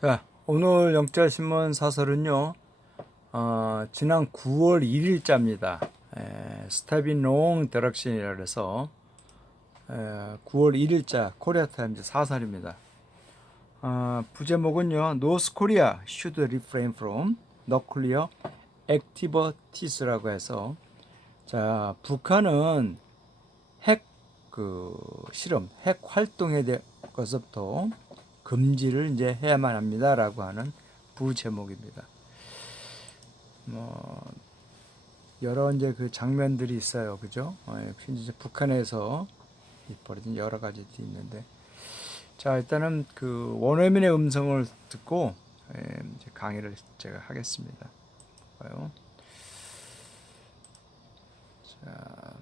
자, 오늘 영자신문 사설은요, 지난 9월 1일자입니다. 스텝인 롱 디렉션이라 그래서 9월 1일자 코리아타임즈 사설입니다. 부제목은요, North Korea should refrain from nuclear activities라고 해서, 자, 북한은 핵 실험, 핵 활동에 대해서부터 금지를 이제 해야만 합니다라고 하는 부제목입니다. 여러 이제 그 장면들이 있어요, 그죠? 이제 북한에서 벌어진 여러 가지들이 있는데, 자 일단은 그 원어민의 음성을 듣고 이제 강의를 제가 하겠습니다. 봐요. 자,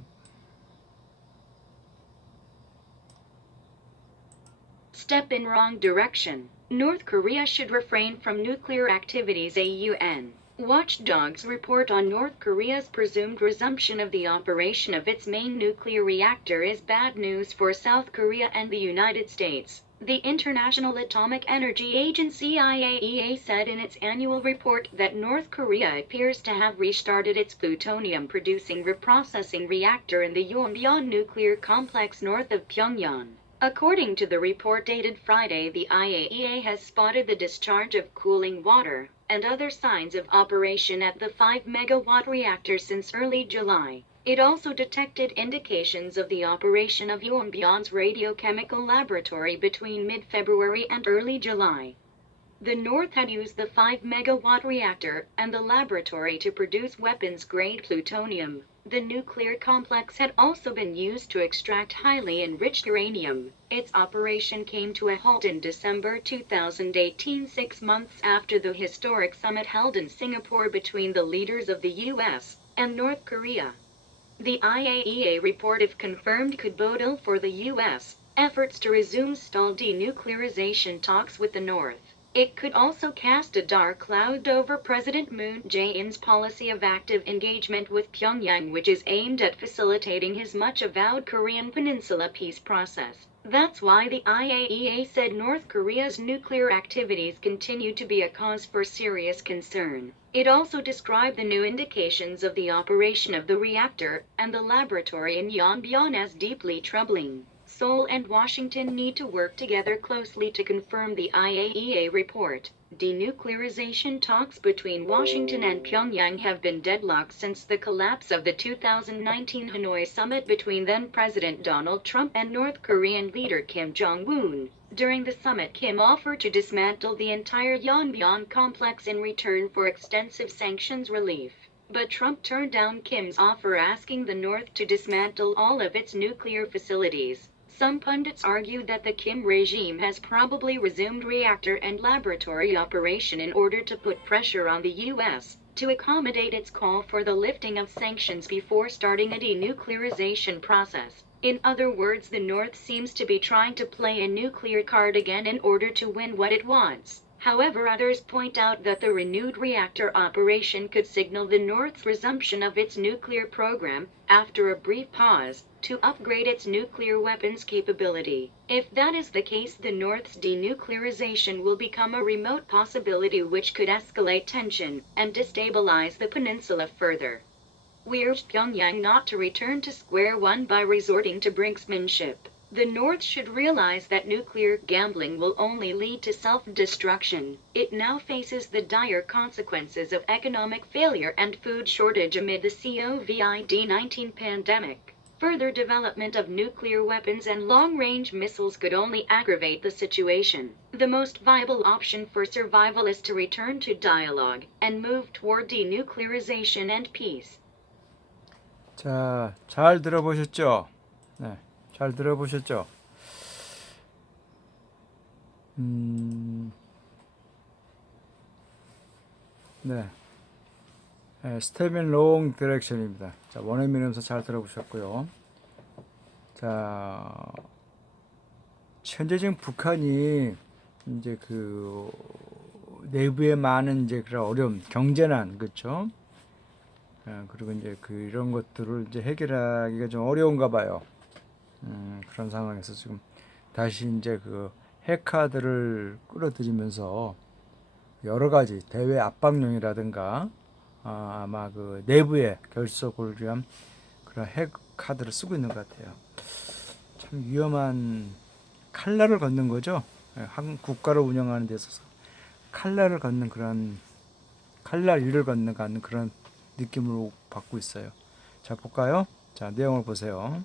Step in wrong direction. North Korea should refrain from nuclear activities. A UN watchdogs report on North Korea's presumed resumption of the operation of its main nuclear reactor is bad news for South Korea and the United States. The International Atomic Energy Agency (IAEA) said in its annual report that North Korea appears to have restarted its plutonium-producing reprocessing reactor in the Yongbyon nuclear complex north of Pyongyang. According to the report dated Friday, the IAEA has spotted the discharge of cooling water and other signs of operation at the 5-megawatt reactor since early July. It also detected indications of the operation of Yongbyan's radiochemical laboratory between mid-February and early July. The North had used the 5-megawatt reactor and the laboratory to produce weapons-grade plutonium. The nuclear complex had also been used to extract highly enriched uranium. Its operation came to a halt in December 2018, 6 months after the historic summit held in Singapore between the leaders of the U.S. and North Korea. The IAEA report, if confirmed, could bode ill for the U.S. efforts to resume stalled denuclearization talks with the North. It could also cast a dark cloud over President Moon Jae-in's policy of active engagement with Pyongyang, which is aimed at facilitating his much-avowed Korean Peninsula peace process. That's why the IAEA said North Korea's nuclear activities continue to be a cause for serious concern. It also described the new indications of the operation of the reactor and the laboratory in Yongbyon as deeply troubling. Seoul and Washington need to work together closely to confirm the IAEA report. Denuclearization talks between Washington and Pyongyang have been deadlocked since the collapse of the 2019 Hanoi summit between then-President Donald Trump and North Korean leader Kim Jong-un. During the summit, Kim offered to dismantle the entire Yongbyon complex in return for extensive sanctions relief. But Trump turned down Kim's offer, asking the North to dismantle all of its nuclear facilities. Some pundits argue that the Kim regime has probably resumed reactor and laboratory operation in order to put pressure on the U.S. to accommodate its call for the lifting of sanctions before starting a denuclearization process. In other words, the North seems to be trying to play a nuclear card again in order to win what it wants. However, others point out that the renewed reactor operation could signal the North's resumption of its nuclear program, after a brief pause, to upgrade its nuclear weapons capability. If that is the case, the North's denuclearization will become a remote possibility which could escalate tension and destabilize the peninsula further. We urged Pyongyang not to return to square one by resorting to brinksmanship. The North should realize that nuclear gambling will only lead to self-destruction. It now faces the dire consequences of economic failure and food shortage amid the COVID-19 pandemic. Further development of nuclear weapons and long-range missiles could only aggravate the situation. The most viable option for survival is to return to dialogue and move toward denuclearization and peace. 자, 잘 들어보셨죠? 네, 잘 들어보셨죠? 네. 스텝인 롱 디렉션입니다. 자, 원어민 음성 잘 들어보셨고요. 자, 현재 지금 북한이 이제 그 내부에 많은 이제 그런 어려움, 경제난, 그렇죠? 그리고 이제 그 이런 것들을 이제 해결하기가 좀 어려운가 봐요. 그런 상황에서 지금 다시 이제 그 핵카드를 끌어들이면서 여러 가지 대외 압박용이라든가 아마 그 내부에 결속을 위한 그런 핵 카드를 쓰고 있는 것 같아요. 참 위험한 칼날을 걷는 거죠. 한 국가를 운영하는 데 있어서 칼날을 걷는 그런 칼날 위를 걷는 그런 느낌으로 받고 있어요. 자, 볼까요? 자, 내용을 보세요.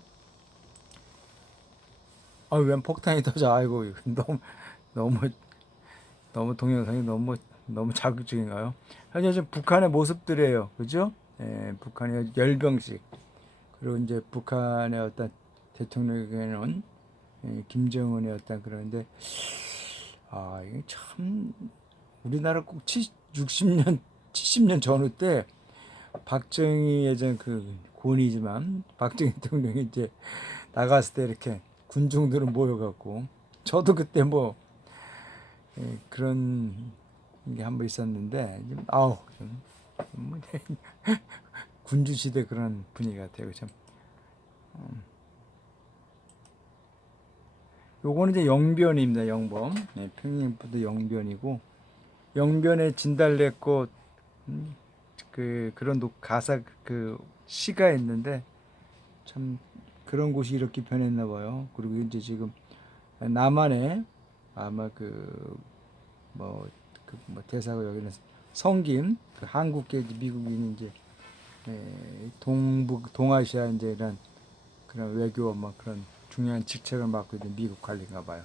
웬 폭탄이 터져? 아이고, 너무 동영상이 너무 자극적인가요? 현재 지금 북한의 모습들이에요, 그죠? 북한의 열병식, 그리고 이제 북한의 어떤 대통령에게는 김정은의 어떤 그런데 이게 참 우리나라 꼭 60년 70년 전후 때 박정희 예전 그 고인이지만 박정희 대통령이 이제 나갔을 때 이렇게 군중들은 모여갖고 저도 그때 뭐 그런 게 한 번 있었는데 뭐 군주 시대 그런 분위기 같아요. 참. 요거는 이제 영변입니다. 영범. 평양부도 영변이고 영변에 진달래꽃 그런 가사 그 시가 있는데 참 그런 곳이 이렇게 변했나 봐요. 그리고 이제 지금 남한에 아마 대사가 여기는 성김 그 한국계 미국인 이제 동아시아 이제 이런 그런 외교 그런 중요한 직책을 맡고 있는 미국 관리인가 봐요.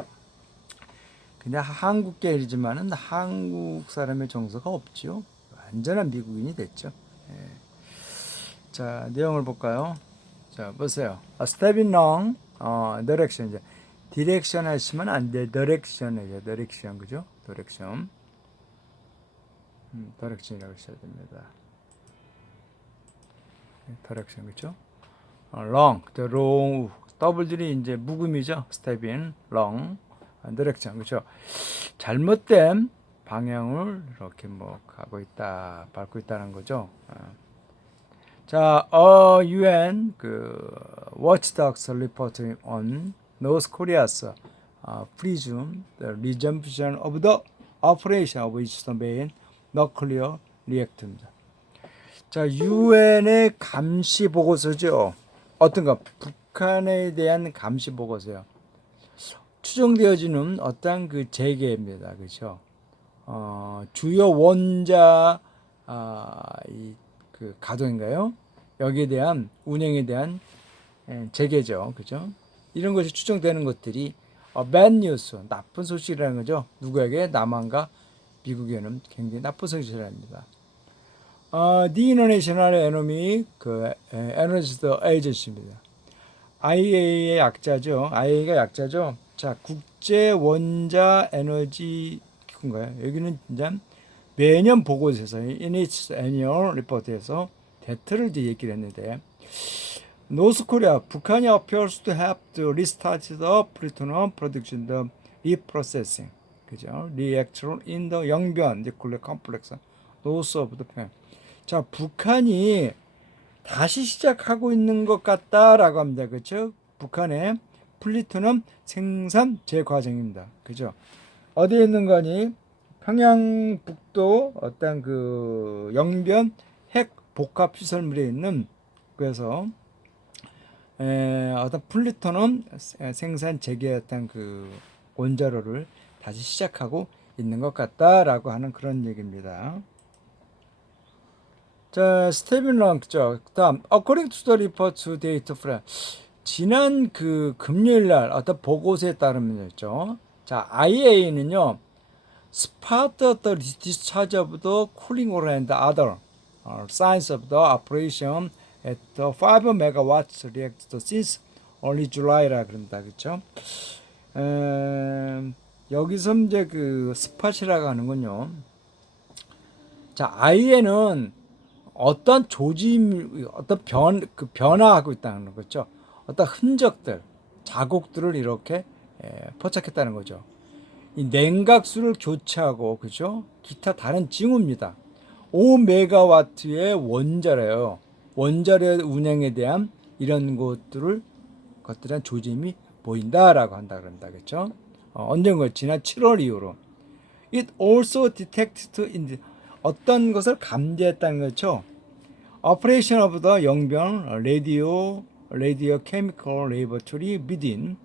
근데 한국계이지만은 한국 사람의 정서가 없죠. 완전한 미국인이 됐죠. 자, 내용을 볼까요? 자, 보세요. Stepping wrong direction. 이제 디렉션 하시면 안 돼. 디렉션이에요. 디렉션 그죠? 디렉션. 디렉션이라고 하셔야 됩니다. 디렉션 그죠? wrong, the wrong, 더블들이 이제 묵음이죠. stepping, wrong, 디렉션 그죠? 잘못된 방향을 이렇게 가고 있다, 밟고 있다는 거죠. 자, UN watchdogs report on North Korea's presumed resumption of the operation of its main nuclear reactor입니다. 자, UN의 감시 보고서죠. 어떤가? 북한에 대한 감시 보고서요. 추정되어지는 어떤 그 재개입니다. 그렇죠? 주요 원자 그 가동인가요? 여기에 대한 운영에 대한 재개죠. 그죠? 이런 것이 추정되는 것들이 bad news, 나쁜 소식이라는 거죠. 누구에게? 남한과 미국에는 굉장히 나쁜 소식이랍니다. The International Atomic Energy Agency입니다. IAEA의 약자죠. IAEA가 약자죠. 자, 국제 원자 에너지 기구인가요? 여기는 이제 매년 보고서에서 in its annual report에서 대트를 이제 얘기를 했는데 노스 코리아 북한이 appears to have to restart the plutonium production, the reprocessing, 그죠? reactor in the 영변 nuclear complex north of the Pyongyang. 자, 북한이 다시 시작하고 있는 것 같다라고 합니다. 그렇죠? 북한의 플루토늄 생산 재과정입니다. 그죠? 어디에 있는 거니? 평양북도 어떤 그 영변 핵 복합 시설물에 있는 그래서 어떤 플루토늄 생산 재개 어떤 그 원자로를 다시 시작하고 있는 것 같다라고 하는 그런 얘기입니다. 자, 스테븐 랑죠. 다음, according to the report to date from 지난 그 금요일 날 어떤 보고서에 따르면요. 자, IAEA는요. spot the discharge of the cooling oil and other signs of the operation at the 5 megawatts reactor since early July라 그런다. 그렇죠? 여기서 이제 그 스팟이라고 하는군요. 자, IAEA는 어떤 조짐, 어떤 변화하고 있다는 거죠. 어떤 흔적들, 자국들을 이렇게 포착했다는 거죠. 이 냉각수를 교체하고, 그죠? 기타 다른 징후입니다. 5메가와트의 원자래요. 원자력 운영에 대한 이런 것들에 대한 조짐이 보인다라고 한다 그런다, 그렇죠? 언젠가 지난 7월 이후로. It also detected in the, 어떤 것을 감지했다는 거죠. Operation of the 영변 radio chemical laboratory within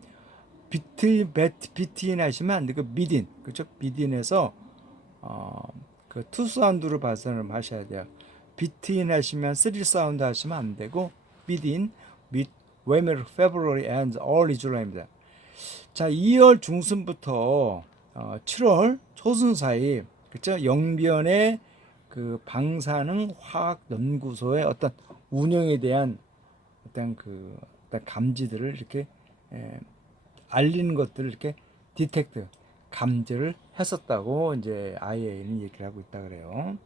비트인 하시면 안 되고 within 그죠? within에서 그 투 사운드로 발음을 하셔야 돼요. 비트인 하시면 쓰리 사운드 하시면 안 되고 within February and early July입니다. 자, 2월 중순부터 7월 초순 사이 그죠? 영변의 그 방사능 화학 연구소의 어떤 운영에 대한 어떤 감지들을 이렇게 알리는 것들을 이렇게 디텍트 감지를 했었다고 이제 IAEA는 얘기를 하고 있다 그래요.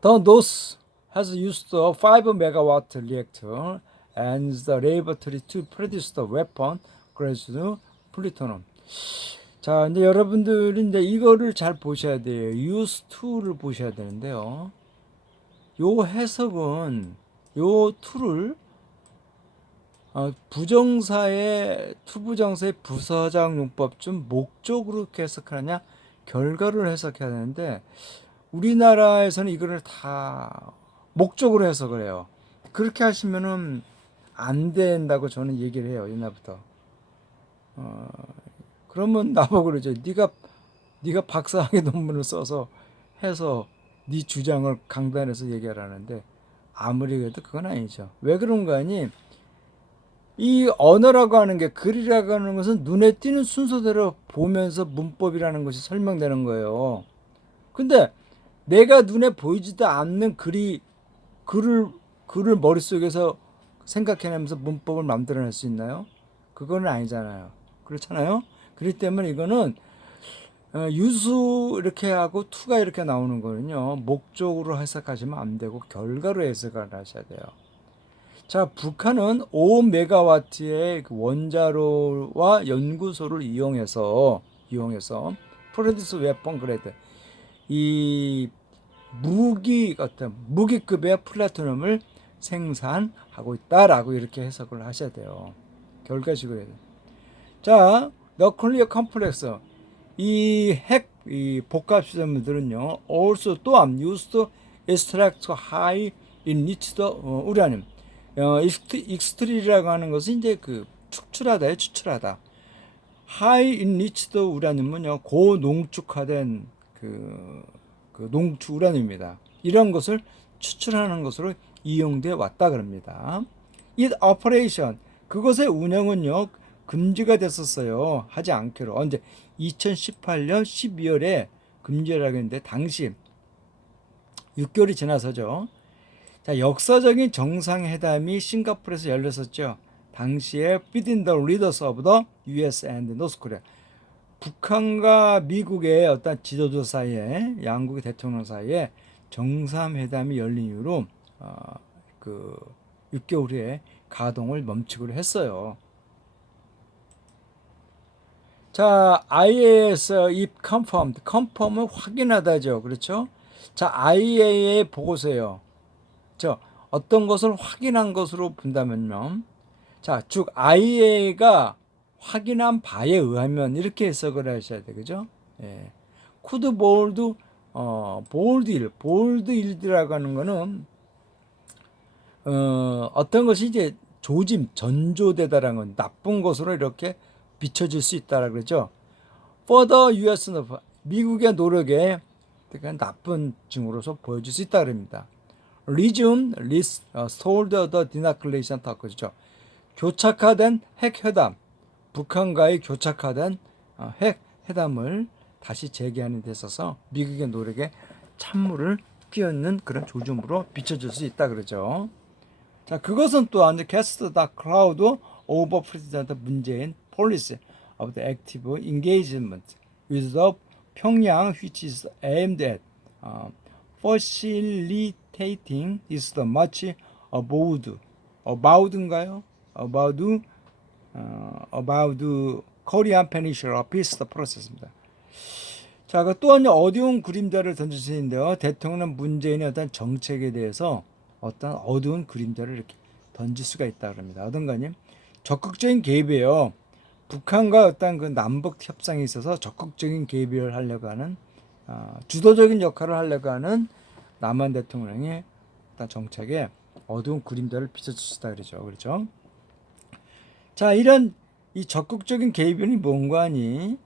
The NOS has used a 5 megawatt reactor and the laboratory to produce the weapon grade plutonium. 자, 이제 여러분들은 이제 이거를 잘 보셔야 돼요. use to를 보셔야 되는데요. 요 해석은 요 to를 부정사의 투부정사의 부사적 용법 중 목적으로 이렇게 해석하느냐 결과를 해석해야 되는데 우리나라에서는 이거를 다 목적으로 해석을 해요. 그렇게 하시면은 안 된다고 저는 얘기를 해요. 옛날부터. 그러면 나보고 그러죠. 네가 박사학위 논문을 써서 해서 네 주장을 강단에서 얘기하라는데 아무리 그래도 그건 아니죠. 왜 그런가 하니 이 언어라고 하는 게 글이라고 하는 것은 눈에 띄는 순서대로 보면서 문법이라는 것이 설명되는 거예요. 근데 내가 눈에 보이지도 않는 글을 머릿속에서 생각해내면서 문법을 만들어낼 수 있나요? 그거는 아니잖아요. 그렇잖아요? 그렇기 때문에 이거는 유수 이렇게 하고 투가 이렇게 나오는 거는요. 목적으로 해석하시면 안 되고 결과로 해석을 하셔야 돼요. 자, 북한은 5메가와트의 원자로와 연구소를 이용해서 프로듀스 웨폰 그레이드 이 무기급의 플라토늄을 생산하고 있다라고 이렇게 해석을 하셔야 돼요. 결과식으로 해야 돼요. 자, nuclear complex 이 복합 시설물들은요, also 또한 used to extract high enriched uranium. 익스트리라고 하는 것은 이제 추출하다. high enriched uranium은요, 고농축화된 농축 우라늄입니다. 이런 것을 추출하는 것으로 이용돼 왔다 그럽니다. 이 operation 그것의 운영은요 금지가 됐었어요. 하지 않기로. 언제 2018년 12월에 금지라고 했는데 당시 6개월이 지나서죠. 자, 역사적인 정상회담이 싱가포르에서 열렸었죠. 당시에 within the leaders of the US and North Korea. 북한과 미국의 어떤 지도자 사이에 양국의 대통령 사이에 정상회담이 열린 이후로 6개월 후에 가동을 멈추기로 했어요. 자, IAEA에서 이 confirm은 확인하다죠. 그렇죠? 자, IAEA 보고서예요. 어떤 것을 확인한 것으로 본다면요. 자, 즉 IAEA가 확인한 바에 의하면 이렇게 해석을 하셔야 돼. 그죠? 예. could bold 일이라고 하는 거는 어떤 것이 이제 전조되다라는 건 나쁜 것으로 이렇게 비춰질 수 있다라 그러죠. further US 미국의 노력에 나쁜 증으로서 보여줄 수 있다 그럽니다. resume restored the denuclearization talk죠. 교착화된 핵회담, 북한과의 교착화된 핵회담을 다시 재개하는 데 있어서 미국의 노력에 찬물을 끼얹는 그런 조짐으로 비춰질 수 있다 그러죠. 자, 그것은 또한 cast the cloud over President 문재인 policy of the active engagement with the 평양 which is aimed at facilitating is the much about인가요? about Korean Peninsula peace process입니다. 자, 또한 어두운 그림자를 던질 수 있는데요. 대통령 문재인의 어떤 정책에 대해서 어떤 어두운 그림자를 이렇게 던질 수가 있다 그럽니다. 어떤가님? 적극적인 개입이에요. 북한과 어떤 그 남북 협상에 있어서 적극적인 개입을 하려고 하는 주도적인 역할을 하려고 하는 남한 대통령의 어떤 정책에 어두운 그림자를 비춰주시다 그러죠. 그렇죠? 자, 이런 이 적극적인 개입이 뭔가 하니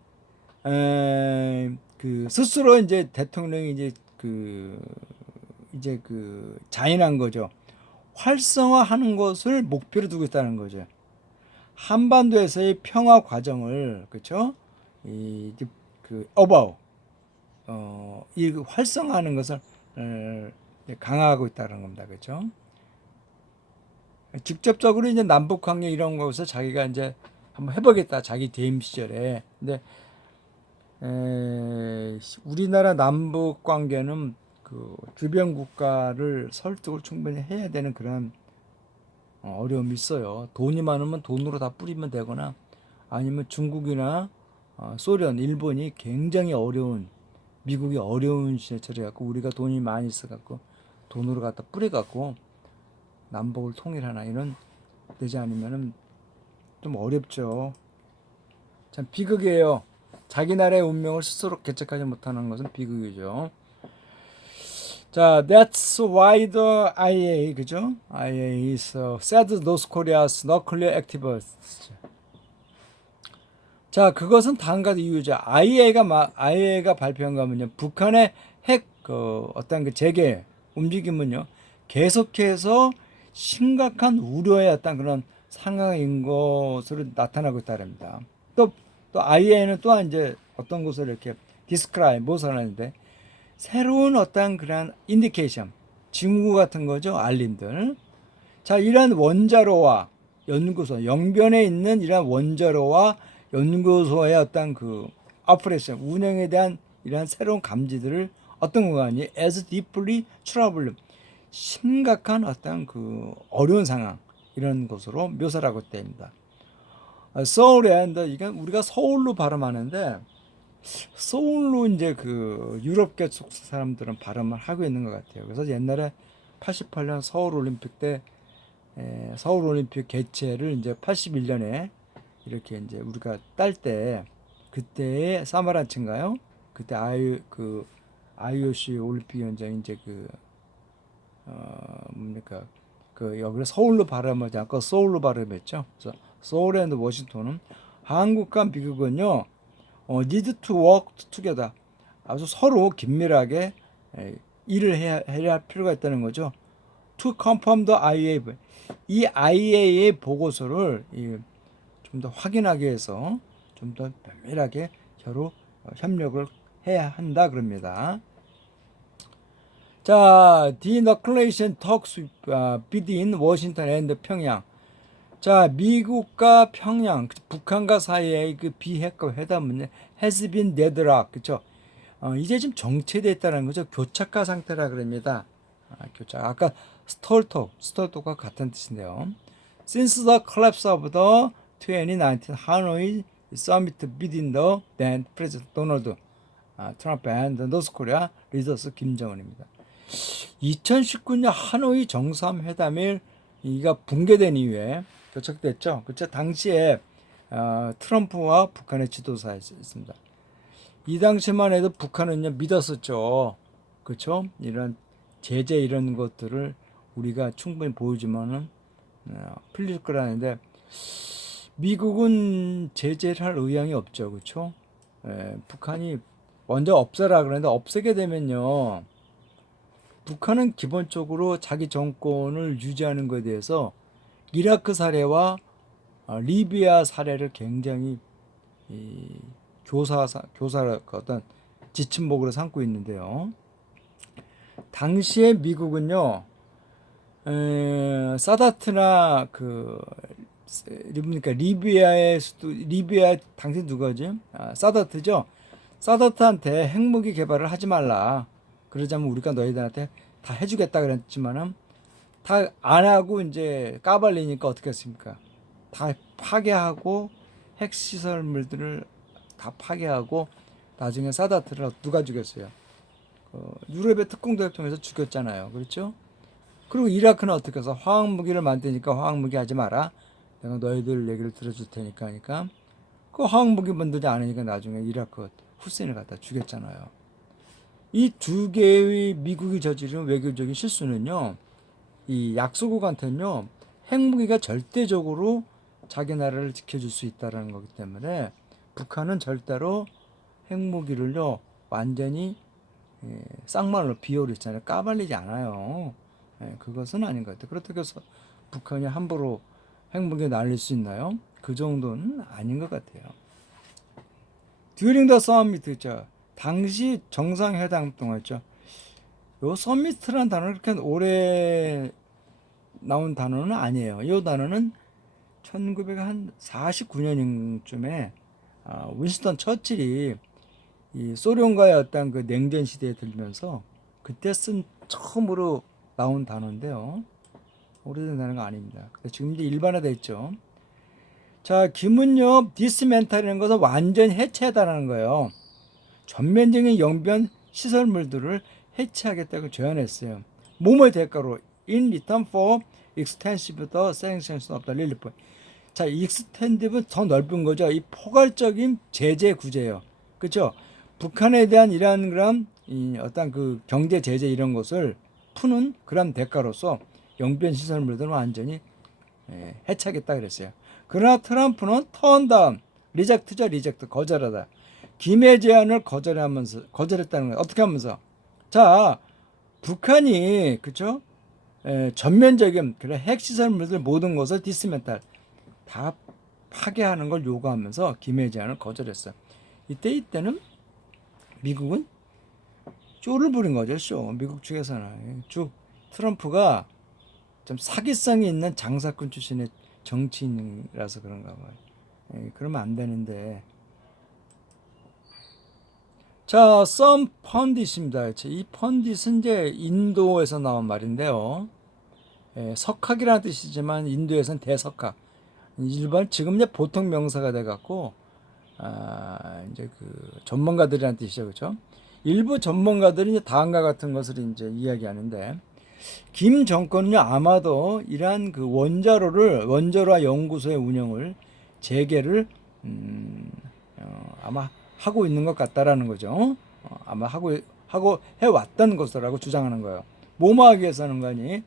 그 스스로 이제 대통령이 이제 그 자인한 거죠. 활성화하는 것을 목표로 두고 있다는 거죠. 한반도에서의 평화 과정을 그렇죠? 이그 어바웃 이 활성화하는 것을 강화하고 있다는 겁니다. 그렇죠? 직접적으로 이제 남북 관계 이런 것을 자기가 이제 한번 해보겠다. 자기 대임 시절에. 근데 우리나라 남북 관계는 그 주변 국가를 설득을 충분히 해야 되는 그런 어려움이 있어요. 돈이 많으면 돈으로 다 뿌리면 되거나 아니면 중국이나 소련, 일본이 굉장히 어려운 미국이 어려운 시절에 갖고 우리가 돈이 많이 있어갖고 돈으로 갖다 뿌려갖고 남북을 통일하나 이런 되지 않으면은 좀 어렵죠. 참 비극이에요. 자기 나라의 운명을 스스로 개척하지 못하는 것은 비극이죠. 자, that's why the IAEA, 그죠? IAEA is said North Korea's nuclear activists. 자, 그것은 다음과 같은 이유죠. IAEA가 발표한 거면요, 북한의 핵 어떤 그 재개 움직임은요, 계속해서 심각한 우려의 어떤 그런 상황인 것으로 나타나고 있다랍니다. 또 IAEA는 또한 이제 어떤 것을 이렇게 describe 뭘 하는데 새로운 어떤 그런 인디케이션, 징후 같은 거죠, 알림들. 자, 이러한 원자로와 연구소, 영변에 있는 이러한 원자로와 연구소의 어떤 그 오퍼레이션, 운영에 대한 이러한 새로운 감지들을 어떤 공간이 as deeply troubled, 심각한 어떤 그 어려운 상황, 이런 것으로 묘사를 하고 있답니다. 서울에, 이게 우리가 서울로 발음하는데, 서울로 이제 그 유럽계 쪽 사람들은 발음을 하고 있는 것 같아요. 그래서 옛날에 88년 서울올림픽 때 서울올림픽 개최를 이제 81년에 이렇게 이제 우리가 딸 때 그때의 사마란츠인가요? 그때 IOC 올림픽 위원장이 이제 뭡니까 여기를 서울로 발음하지 않고 서울로 발음했죠. 그래서 서울 앤 워싱턴은 한국과 미국은요 need to work together. 아주 서로 긴밀하게 일을 해야 할 필요가 있다는 거죠. To confirm the IAEA. 이 IAEA 보고서를 좀 더 확인하기 위해서 좀 더 면밀하게 서로 협력을 해야 한다 그럽니다. 자, denuclearization talks between Washington and 평양. 자, 미국과 평양, 북한과 사이의 그 비핵화 회담은 has been deadlocked, 그렇죠? 이제 지금 정체됐다는 거죠. 교착화 상태라 그럽니다. 교착. 아까 스톨토가 같은 뜻인데요. Since the collapse of the 2019 Hanoi summit between the then President Donald Trump and North Korea leaders 김정은입니다. 2019년 하노이 정상회담이 이가 붕괴된 이후에 교착됐죠. 그렇죠. 당시에 트럼프와 북한의 지도사였습니다. 이 당시만 해도 북한은요 믿었었죠. 그렇죠. 이런 제재 이런 것들을 우리가 충분히 보여주면은 풀릴 거라는데 미국은 제재를 할 의향이 없죠. 그렇죠. 북한이 먼저 없애라 그러는데 없애게 되면요 북한은 기본적으로 자기 정권을 유지하는 것에 대해서 이라크 사례와 리비아 사례를 굉장히 교사 어떤 지침목으로 삼고 있는데요. 당시에 미국은요, 사다트나 리비아 당시 누가지? 사다트죠. 사다트한테 핵무기 개발을 하지 말라. 그러자면 우리가 너희들한테 다 해주겠다 그랬지만은 다 안 하고 이제 까발리니까 어떻게 했습니까? 다 파괴하고 핵시설물들을 다 파괴하고 나중에 사다트를 누가 죽였어요? 유럽의 특공대를 통해서 죽였잖아요. 그렇죠? 그리고 이라크는 어떻게 해서 화학무기를 만드니까 화학무기 하지 마라. 내가 너희들 얘기를 들어줄 테니까 하니까 그 화학무기분들이 아니니까 나중에 이라크 후세인을 갖다 죽였잖아요. 이 두 개의 미국이 저지른 외교적인 실수는요, 이 약소국한테는요, 핵무기가 절대적으로 자기 나라를 지켜줄 수 있다는 거기 때문에 북한은 절대로 핵무기를요, 완전히 쌍말로 비호를 있잖아요. 까발리지 않아요. 그것은 아닌 것 같아요. 그렇다고 해서 북한이 함부로 핵무기 날릴 수 있나요? 그 정도는 아닌 것 같아요. During the summit, 당시 정상회담 동안이죠. 요 서미트란 단어는 그렇게 오래 나온 단어는 아니에요. 이 단어는 1949년쯤에 윈스턴 처칠이 이 소련과의 어떤 그 냉전 시대에 들면서 그때 쓴 처음으로 나온 단어인데요. 오래된 단어가 아닙니다. 지금 이제 일반화돼 있죠. 자, 김은요, 디스멘탈이라는 것은 완전 해체하다라는 거예요. 전면적인 영변 시설물들을 해체하겠다고 제안했어요. 뭐뭐의 대가로 in return for extensive the sanctions of the relief. 자, extensive는 더 넓은 거죠. 이 포괄적인 제재 구제예요. 그렇죠? 북한에 대한 이러한 그런 어떤 그 경제 제재 이런 것을 푸는 그런 대가로서 영변 시설물들은 완전히 해체하겠다 그랬어요. 그러나 트럼프는 턴다운, 리젝트죠, 리젝트, 거절하다. 김해 제안을 거절했다는 거예요. 어떻게 하면서? 자, 북한이, 그쵸? 전면적인, 그래, 핵시설물들 모든 것을 디스멘탈, 다 파괴하는 걸 요구하면서 김해 제안을 거절했어요. 이때는 미국은 쇼를 부린 거죠, 쇼. 미국 측에서는. 쭉 트럼프가 좀 사기성이 있는 장사꾼 출신의 정치인이라서 그런가 봐요. 그러면 안 되는데. 자, some pundit입니다. 이 pundit은 이제 인도에서 나온 말인데요. 석학이라는 뜻이지만 인도에서는 대석학. 일반 지금 이제 보통 명사가 돼 갖고 이제 그 전문가들이라는 뜻이죠, 그렇죠? 일부 전문가들이 이제 다음과 같은 것을 이제 이야기하는데 김 정권은요 아마도 이러한 그 원자로와 연구소의 운영을 재개를 아마 하고 있는 것 같다라는 거죠. 아마 하고 해왔던 것이라고 주장하는 거예요. 뭐뭐 하기 위해서 하는 거니?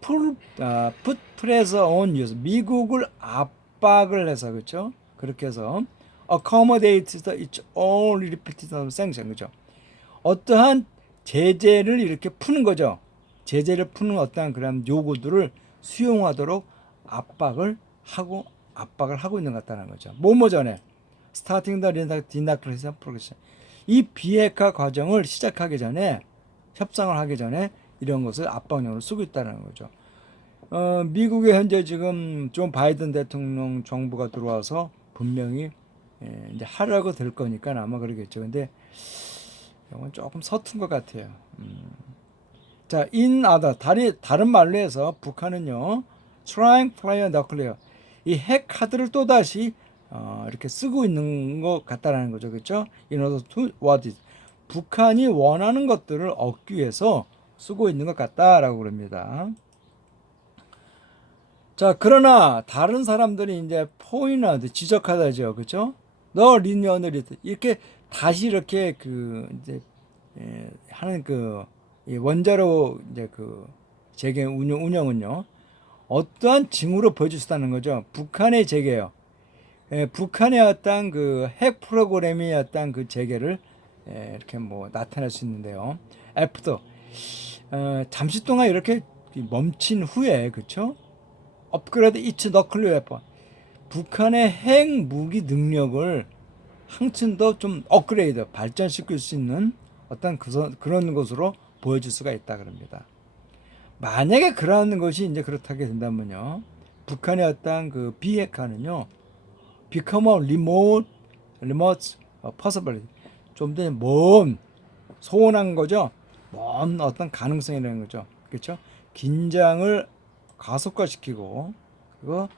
put pressure on US. 미국을 압박을 해서, 그렇죠? 그렇게 해서 accommodate its own repeated sanction, 그렇죠? 어떠한 제재를 이렇게 푸는 거죠. 제재를 푸는 어떠한 그런 요구들을 수용하도록 압박을 하고 있는 것 같다는 거죠. 뭐뭐 전에 스타팅 더 디나클레이션 프로그레션, 이 비핵화 과정을 시작하기 전에, 협상을 하기 전에 이런 것을 압박용으로 쓰고 있다는 거죠. 미국의 현재 지금 좀 바이든 대통령 정부가 들어와서 분명히 이제 하라고 될 거니까 아마 그러겠죠. 근데 이건 조금 서툰 것 같아요. 자, 다른 말로 해서 북한은요, trying fire nuclear, 이 핵 카드를 또다시 이렇게 쓰고 있는 것 같다라는 거죠. 그렇죠? In order to what is, 북한이 원하는 것들을 얻기 위해서 쓰고 있는 것 같다라고 그럽니다. 자, 그러나 다른 사람들이 이제 지적하다죠. 그렇죠? 너 리니어너리트 이렇게 다시 이렇게 그 이제 하는 그 원자로 이제 그 재개 운영은요. 어떠한 징후로 보여줄 수 있다는 거죠. 북한의 재개요. 북한의 어떤 그 핵 프로그램이 어떤 그 재개를 이렇게 뭐 나타낼 수 있는데요. 애프터 잠시 동안 이렇게 멈춘 후에, 그렇죠? 업그레이드 이츠 너클리어 웨폰, 북한의 핵 무기 능력을 한층 더 좀 업그레이드 발전시킬 수 있는 어떤 그런 것으로 보여줄 수가 있다 그럽니다. 만약에 그러한 것이 이제 그렇다게 된다면요, 북한의 어떤 그 비핵화는요, become a remote possibility, 좀 더 먼 소원한 거죠. 먼 어떤 가능성이라는 거죠. 그렇죠? 긴장을 가속화시키고, 그리고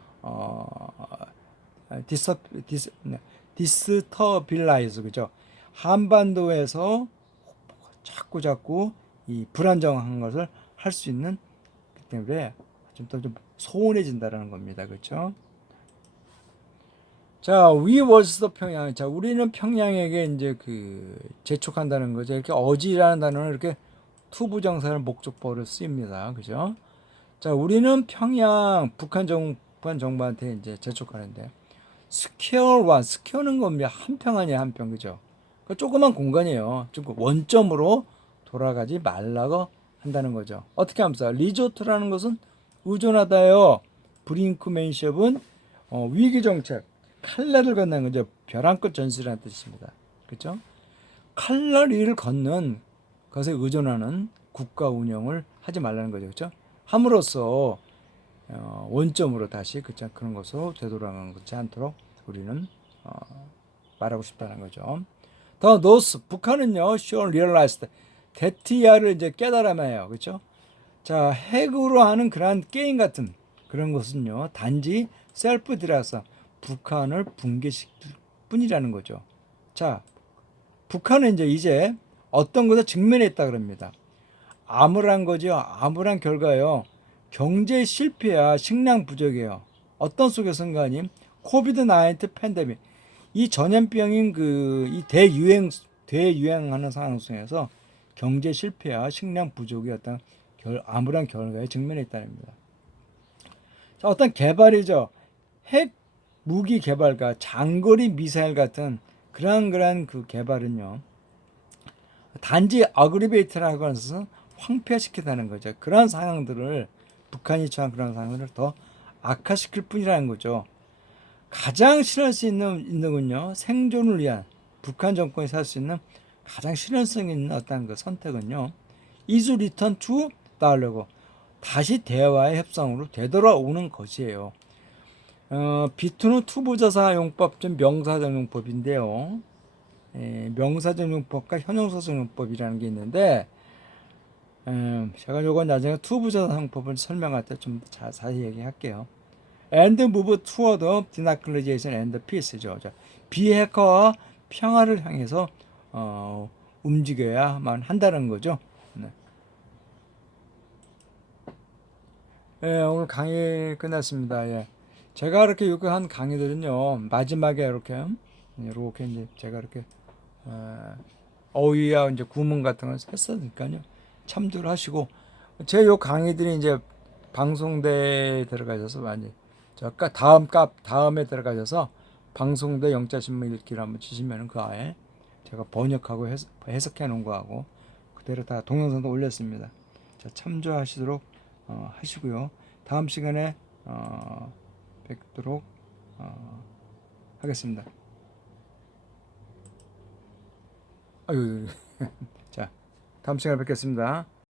디스터빌라이즈, 그죠? 한반도에서 자꾸 이 불안정한 것을 할 수 있는, 그 때문에 좀 더 좀 소원해진다라는 겁니다. 그렇죠? 자, we was the 평양. 자, 우리는 평양에게 이제 그 재촉한다는 거죠. 이렇게 어지라는 단어는 이렇게 투부정사를 목적보로 쓰입니다. 그죠? 자, 우리는 평양 북한 정부한테 이제 재촉하는데 스퀘어 원, 스퀘어는 겁니다. 한 평 아니야, 한 평. 그죠? 그 조그만 공간이에요. 좀 원점으로 돌아가지 말라고 한다는 거죠. 어떻게 합니까? 리조트라는 것은 의존하다요. 브링크맨십은 위기 정책, 칼날을 건너는 거죠. 벼랑 끝 전술이라는 뜻입니다. 그렇죠? 칼날 위를 걷는 것에 의존하는 국가 운영을 하지 말라는 거죠. 그렇죠? 함으로써 원점으로 다시 그런 것으로 되돌아가지 않도록 우리는 말하고 싶다는 거죠. 더 노스 북한은요, sure realized 대티아를 이제 깨달아야해요, 그렇죠? 자, 핵으로 하는 그러한 게임 같은 그런 것은요, 단지 셀프 드라서 북한을 붕괴시킬 뿐이라는 거죠. 자, 북한은 이제 어떤 것에 직면해 있다 그럽니다. 암울한 거죠. 암울한 결과요. 경제 실패야 식량 부족이에요. 어떤 속에서인가 아님 코비드 19 팬데믹 이 전염병인 이 대유행하는 상황 속에서 경제 실패와 식량 부족이 어떤 암울한 결과에 직면해 있다는 겁니다. 자, 어떤 개발이죠. 핵 무기 개발과 장거리 미사일 같은 그러한 그 개발은요. 단지 어그리베이트라고 하는 것은 황폐화시키다는 거죠. 그러한 상황들을 북한이 처한 그런 상황들을 더 악화시킬 뿐이라는 거죠. 가장 실현할 수 있는 건요. 생존을 위한 북한 정권이 살 수 있는 가장 실현성 있는 어떤 그 선택은요. is return to dialogue. 다시 대화의 협상으로 되돌아오는 것이에요. 비투는 투부자사 용법 좀 명사적 용법인데요. 명사적 용법과 현용사적 용법이라는 게 있는데 제가 요건 나중에 투부자사 용법을 설명할 때 좀 자세히 얘기할게요. and move toward denuclearization and peace죠. 비핵화와 평화를 향해서 움직여야만 한다는 거죠. 네. 오늘 강의 끝났습니다. 예. 제가 이렇게 요구한 강의들은요, 마지막에 이렇게 이제 제가 이렇게 어휘와 이제 구문 같은 걸 했으니까요, 참조를 하시고 제 요 강의들이 이제 방송대에 들어가셔서 많이 저까 다음에 들어가셔서 방송대 영자신문 읽기를 한번 주시면 그 아에 제가 번역하고 해석해 놓은 거하고 그대로 다 동영상도 올렸습니다. 자, 참조하시도록 하시고요. 다음 시간에 뵙도록 하겠습니다. 아유, 자, 다음 시간에 뵙겠습니다.